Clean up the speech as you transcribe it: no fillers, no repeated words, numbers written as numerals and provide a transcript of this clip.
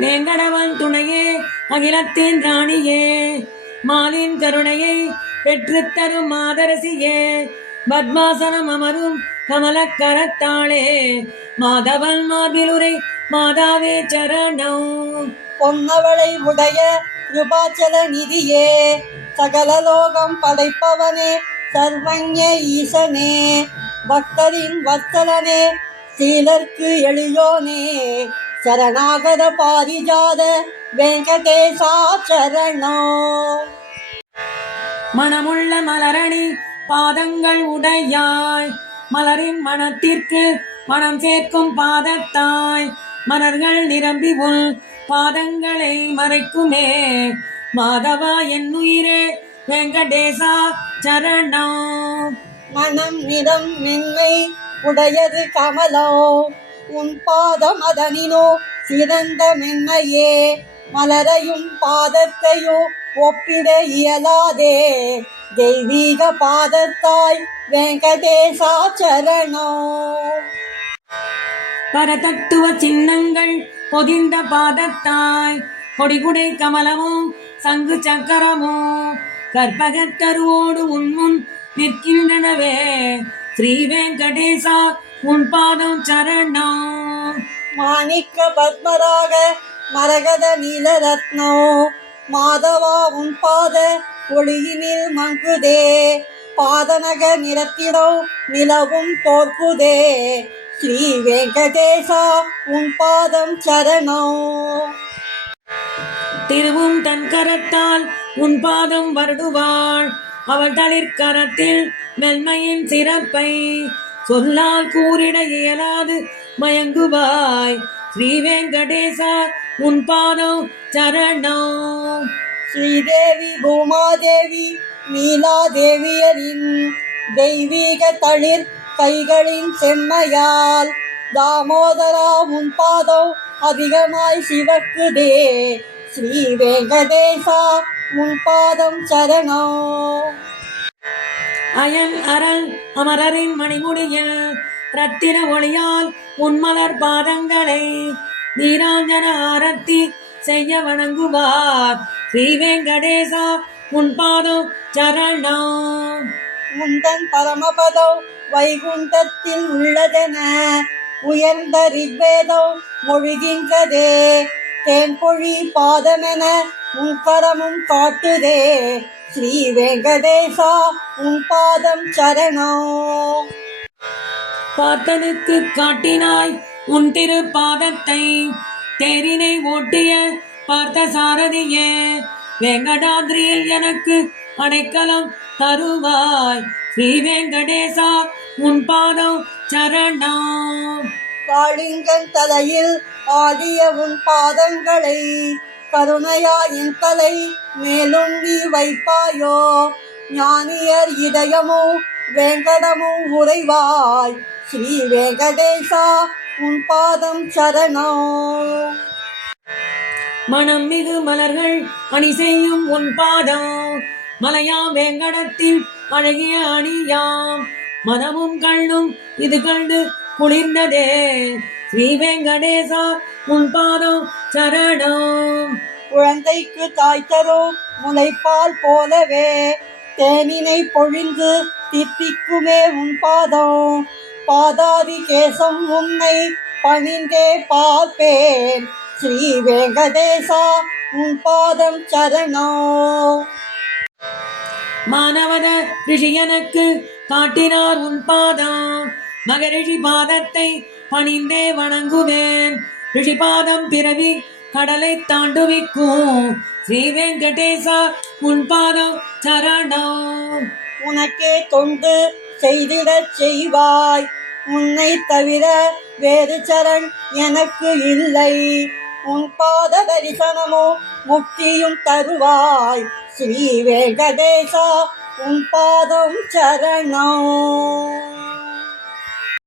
வேங்கடவன் துணையே அகிலத்தின் ராணியே மாலின் கருணையை பெற்று தரும் மாதரசியே பத்மாசனம் அமரும் கமலக்கரத்தாளே மாதவன் மார்பிலுரை மாதாவே சரணம். பொன்னவளை உடைய கிருபாச்சல நிதியே சகலலோகம் படைப்பவனே சர்வஞ ஈசனே பக்தரின் வத்சலனே சீலர்க்கு எளியோனே சரணாகத பாரிஜாத வெங்கடேசா சரணம். மனமுள்ள மலரணி பாதங்கள் உடையாய் மலரின் மனத்திற்கு மனம் சேர்க்கும் பாதத்தாய் மலர்கள் நிரம்பி உள் பாதங்களை மறைக்குமே மாதவா என்னுயிரே வெங்கடேசா சரணம். மனம் நிறம் மென்மை உடையது கமலோ உன் பாதம் அதனினோ சிறந்த மென்மையே மலரையும் பாதத்தையும் ஒப்பிட இயலாதே தெய்வீக பாதத்தாய் வெங்கடேசா சரணம். பரதத்துவ சின்னங்கள் பொதிந்த பாதத்தாய் கொடிகுடை கமலமும் சங்கு சக்கரமும் கற்பகத்தருவோடு உன்முன் நிற்கின்றனவே ஸ்ரீ வெங்கடேசா உன் பாதம் சரணம். மாணிக்க பத்மராக மரகத நீலரத்னோ மாதவா உன் பாத ஒளியினில் மங்குதே பாதநக நிறத்திடோ நிலவும் தோற்குதே ஸ்ரீ வெங்கடேசா உன் பாதம் சரணம். திருவும் தன் கரத்தால் உன் பாதம் வருடுவாள் அவள் தளிர்கரத்தில் மென்மையின் சிறப்பை சொல்லால் கூறிட இயலாது மயங்குவாய் ஸ்ரீ வெங்கடேசா உன் பாதம் சரணம். ஸ்ரீதேவி பூமாதேவி நீலாதேவியரின் தெய்வீக தளிர் கைகளின் செம்மையால் தாமோதரா உன் பாதம் அதிகமாய் சிவக்குதே ஸ்ரீ வெங்கடேசா உன் பாதம் சரணம். அயன் அரண் அமரரின் மணிமுடியில் ரத்தின ஒளியால் உன்மலர் பாதங்களை நீராஞ்சன ஆரத்தி செய்ய வணங்குவார் ஸ்ரீ வெங்கடேசா உன் பாதம் சரணம். முந்தன் பரமபதம் வைகுண்டத்தில் உள்ளதென உயர்ந்த ரிக்வேதம் மொழிகின்றதே தேன்பொழி பாதமென உன் கரமும் காட்டுதே ஸ்ரீ வெங்கடேசா உன் பாதம் சரணம். பார்த்தனுக்கு காட்டினாய் உன் திரு பாதத்தை தேரினை ஓட்டிய பார்த்த சாரதியே வெங்கடாத்ரியில் எனக்கு அடைக்கலம் தருவாய் ஸ்ரீ வெங்கடேசா உன் பாதம் சரணம். காளிங்கன் தலையில் ஆடிய உன் பாதங்களை கருணையாயின் தலை மேலும் நீ வைப்பாயோ ஞானியர் இதயமும் வெங்கடமும் உறைவாய் ஸ்ரீ வெங்கடேசா உன் பாதம் சரணம். மனம் மிகு மலர்கள் அணி செய்யும் உன் பாதம் மலையாம் வேங்கடத்தில் அழகிய அணியாம் மனமும் கண்ணும் இது கண்டு குளிர்ந்ததே ஸ்ரீ வெங்கடேசா உன் பாதம் சரணம். குழந்தைக்கு தாய் தரும் முளைப்பால் போலவே தேனினை பொழிந்து தித்திக்குமே உன் பாதம் பாதாதி கேசம் உன்னை பணிந்தே பார்ப்பேன் ஸ்ரீ வெங்கடேசா உன் பாதம் சரணம். மானவத ரிஷி எனக்கு காட்டினார் உன் பாதம் மகரிஷி பாதத்தை பணிந்தே வணங்குவேன் ரிஷி பாதம் பிறவி கடலை தாண்டுவிக்கும் ஸ்ரீ வெங்கடேசா உன் பாதம் சரணம். உனக்கே தொண்டு செய்திடச் செய்வாய் உன்னை தவிர வேறு சரண் எனக்கு இல்லை உன் பாத தரிசனமும் முக்தியும் தருவாய் ஸ்ரீ வெங்கடேசா உன் பாதம் சரணம்.